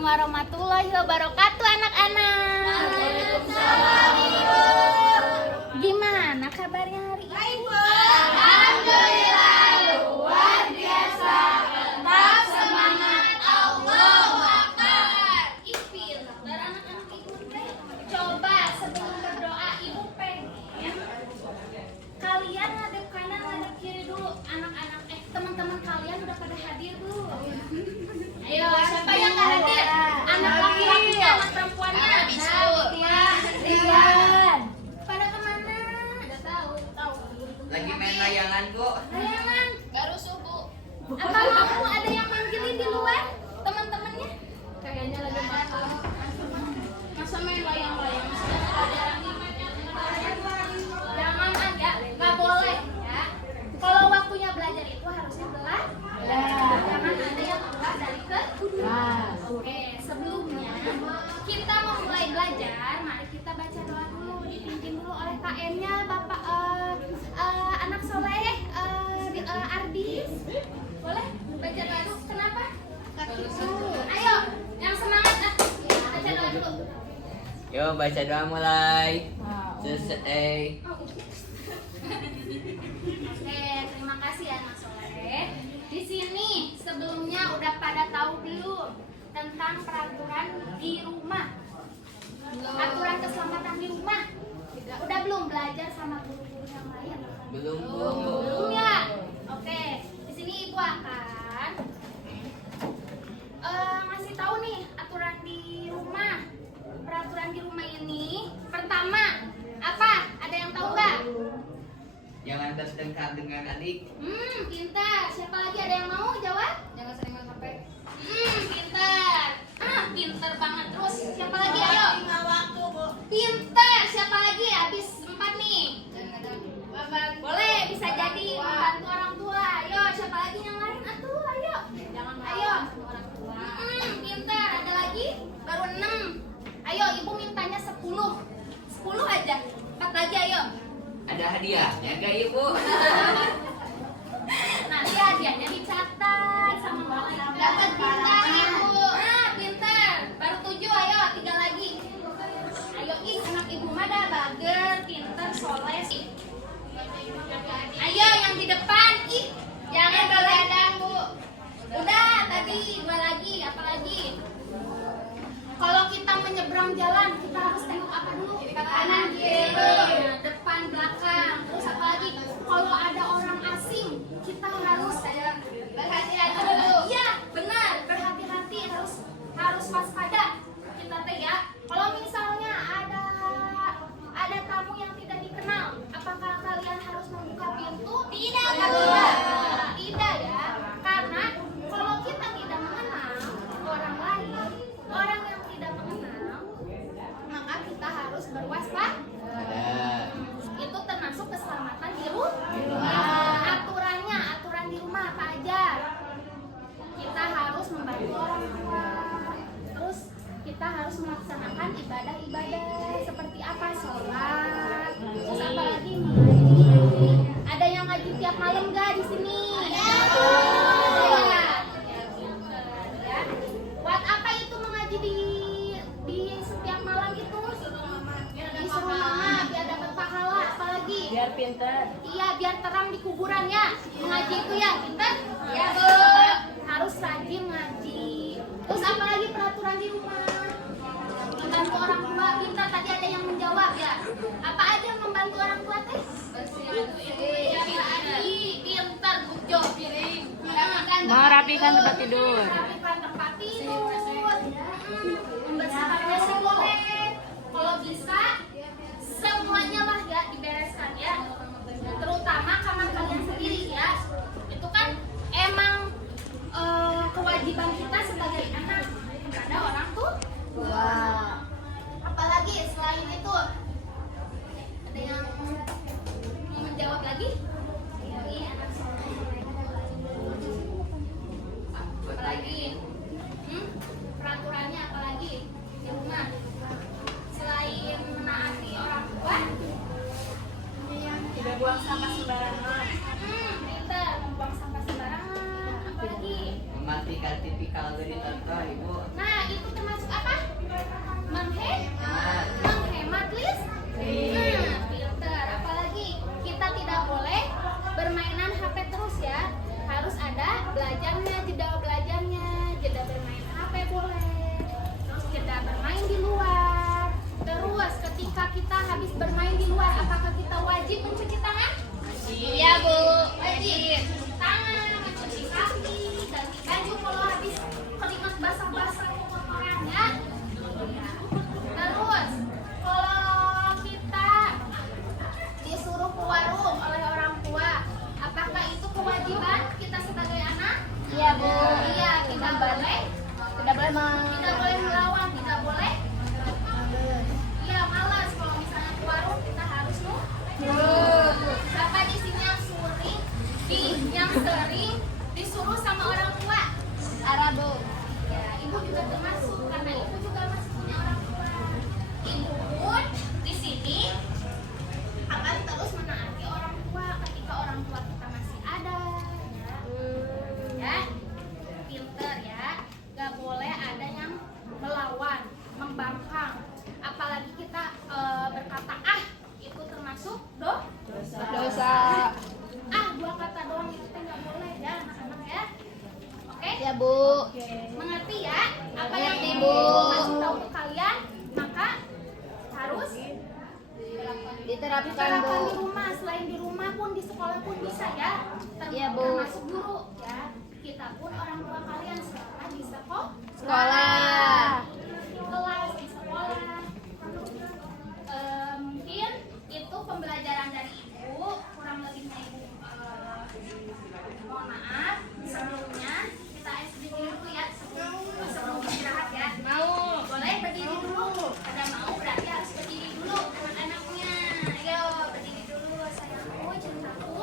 warahmatullahi wabarakatuh anak-anak. Waalaikumsalam. Gimana kabarnya hari ini? Alhamdulillah luar biasa. Tetap semangat. Allahu Akbar. Pintar anak-anak ibu teh. Coba sebelum berdoa ibu pengen kalian ngadep kanan ngadep kiri dulu. Anak-anak teman-teman kalian udah pada hadir belum? Ayo, siapa yang nggak hadir? Anak laki-lakinya, anak perempuannya. Rian. Pada kemana? Nggak tahu. Lagi main layangan kok. Layangan. Baru subuh. Apa kamu ada yang manggilin di luar? Teman-temannya? Kayaknya lagi makan. Masa main layang-layang? Jangan aja, nggak boleh ya. Kalau waktunya belajar itu harusnya belajar. Jangan ada yang keluar dari kelas. Oke, sebelumnya kita memulai belajar, mari kita baca doa dulu, dipimpin dulu oleh KM-nya Bapak anak soleh Ardis. Boleh baca doa dulu. Kenapa? Ayo, yang semangat baca doa dulu. Yo baca doa mulai. Selesai. Oke, terima kasih ya Mas Soleh. Di sini sebelumnya udah pada tahu belum tentang peraturan di rumah? Aturan keselamatan di rumah. Udah belum belajar sama guru-guru yang lain? Belum. Belum ya? Oke, di sini Ibu akan ngasih tahu nih aturan di rumah. Peraturan di rumah ini pertama apa? Ada yang tahu nggak? Jangan bertengkar dengan adik. Pintar. Siapa lagi ada yang mau jawab? Jangan sering main HP. Pintar. Pintar banget. Terus siapa lagi? Ayo. Waktu, Bu. Pintar. Siapa lagi? Habis 4 nih. Jangan Boleh bisa jadi membantu orang tua. Ayo, siapa lagi yang lain? Atuh, ayo. Jangan Ayo. orang tua. Pintar. Ada lagi? Baru 6. Ayo, Ibu mintanya 10. 10 aja. 4 lagi, ayo. Ada hadiahnya gak ibu? Nanti hadiahnya dicatat sama malaikat. Dapat pintar, Ibu. Pintar. Baru 7, ayo 3 lagi. Ayo anak ibu mah dah bager, pintar, soleh. Ayo yang di depan, jangan begadang Bu. Udah tadi 2 lagi, apa lagi? Kalau kita menyeberang jalan, kita harus tengok apa dulu? Kanan, kiri, depan, belakang. Terus apa lagi? Kalau ada orang asing, kita harus berhati-hati dulu. Iya, benar. Berhati-hati, harus waspada. Kita teh ya. Kalau misalnya ada tamu yang tidak dikenal, apakah kalian harus membuka pintu? Tidak. Tidak ya. Karena kalau kita tidak mengenal orang lain, orang yang tidak mengenal, maka kita harus berwaspada. Itu termasuk keselamatan di rumah. Aturan di rumah apa aja? Kita harus membantu orang tua. Terus kita harus melaksanakan ibadah-ibadah seperti apa? Sholat. Terus apa lagi? Mengaji. Ada yang ngaji tiap malam gak di sini? Ada. Ya. Buat apa itu mengaji di setiap malam itu? Disuruh mama biar dapat pahala. Apalagi? Biar pintar. Iya, biar terang di kuburan ya. Mengaji itu ya, pintar? Ya, Bu. Harus rajin ngaji. Terus apa lagi peraturan di rumah? Membantu orang tua, pintar. Tadi ada yang menjawab ya. Apa aja yang membantu orang tua teh? Pintar, bujo. Merapikan tempat tidur. Merapikan tempat tidur. Membersihkan WC boleh. Kalau bisa, semuanya lah ya dibereskan ya. Terutama kamar kalian sendiri ya. Itu kan emang kewajiban kita sebagai anak kepada orang tua. Apalagi selain itu, ada yang mau menjawab lagi? Ini anak apalagi? Peraturannya apalagi di rumah? Selain menaati orang tua, Tidak buang sampah sembarangan. pintar membuang sampah sembarangan. Apalagi? Mematikan tipikal dari tonton. Bu. Kasih tahu ke kalian, maka harus Diterapkan, diterapkan Bu. di rumah. Selain di rumah pun di sekolah pun bisa ya. Iya, Bu. Termasuk guru ya. Kita pun orang tua kalian sekolah di sekolah. Di kelas di sekolah. Mungkin itu pembelajaran dari ibu. Kurang lebihnya ibu mohon maaf. Sebelumnya kita sedikit dulu ya sebelum istirahat ya. Mau boleh berdiri dulu. Ada mau berarti harus berdiri dulu anak-anaknya. Ayo berdiri dulu sayangku, cintaku.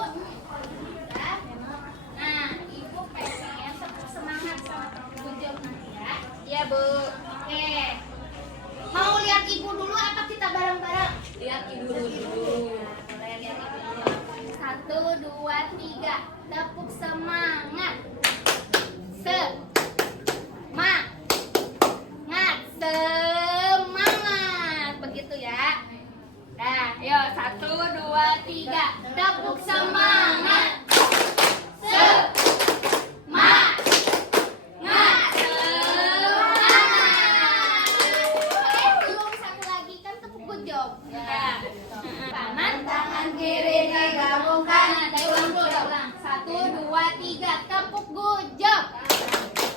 Ya. Nah, ibu pengen tetap semangat sama Bujur nanti ya. Iya, Bu. Oke. Mau lihat ibu dulu apa kita bareng-bareng? Lihat Ibu dulu. Boleh lihat ibu dulu. 1, 2, 3. Tepuk semangat. Semangat. Begitu ya. Nah, yuk 1, 2, 3. Tepuk semangat. Semangat. Belum satu lagi kan tepuk good job. Ya. Kanan tangan kiri digabungkan. Ulang. 1, 2, 3. Tepuk good job.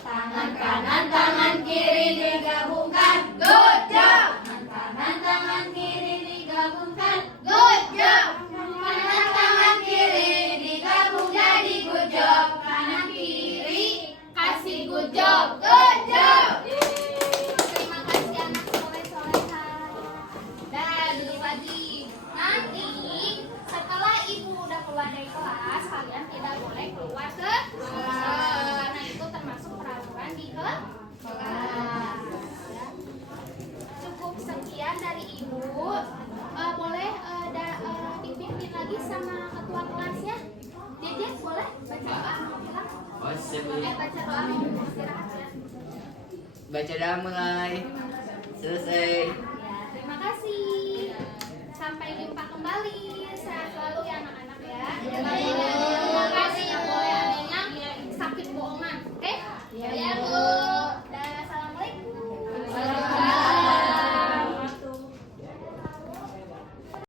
Tangan kanan tangan kiri digabungkan. Good job. Kanan tangan kiri digabungkan. Good job. Kanan tangan kiri digabung jadi good job. Kanan kiri kasih good job. Good job. Terima kasih anak soleh-soleha. Dah dulu lagi. Nanti setelah ibu udah keluar dari kelas, kalian tidak boleh keluar ke karena itu termasuk peraturan di kelas. Cukup sekian dari ibu. Boleh dipimpin lagi sama ketua kelasnya. Dedek boleh baca doa mau pulang? Oh, sebelum Baca doa mau istirahat ya. baca doa mulai. Selesai. Ya, terima kasih. Sampai jumpa kembali. Sehat selalu ya anak-anak ya.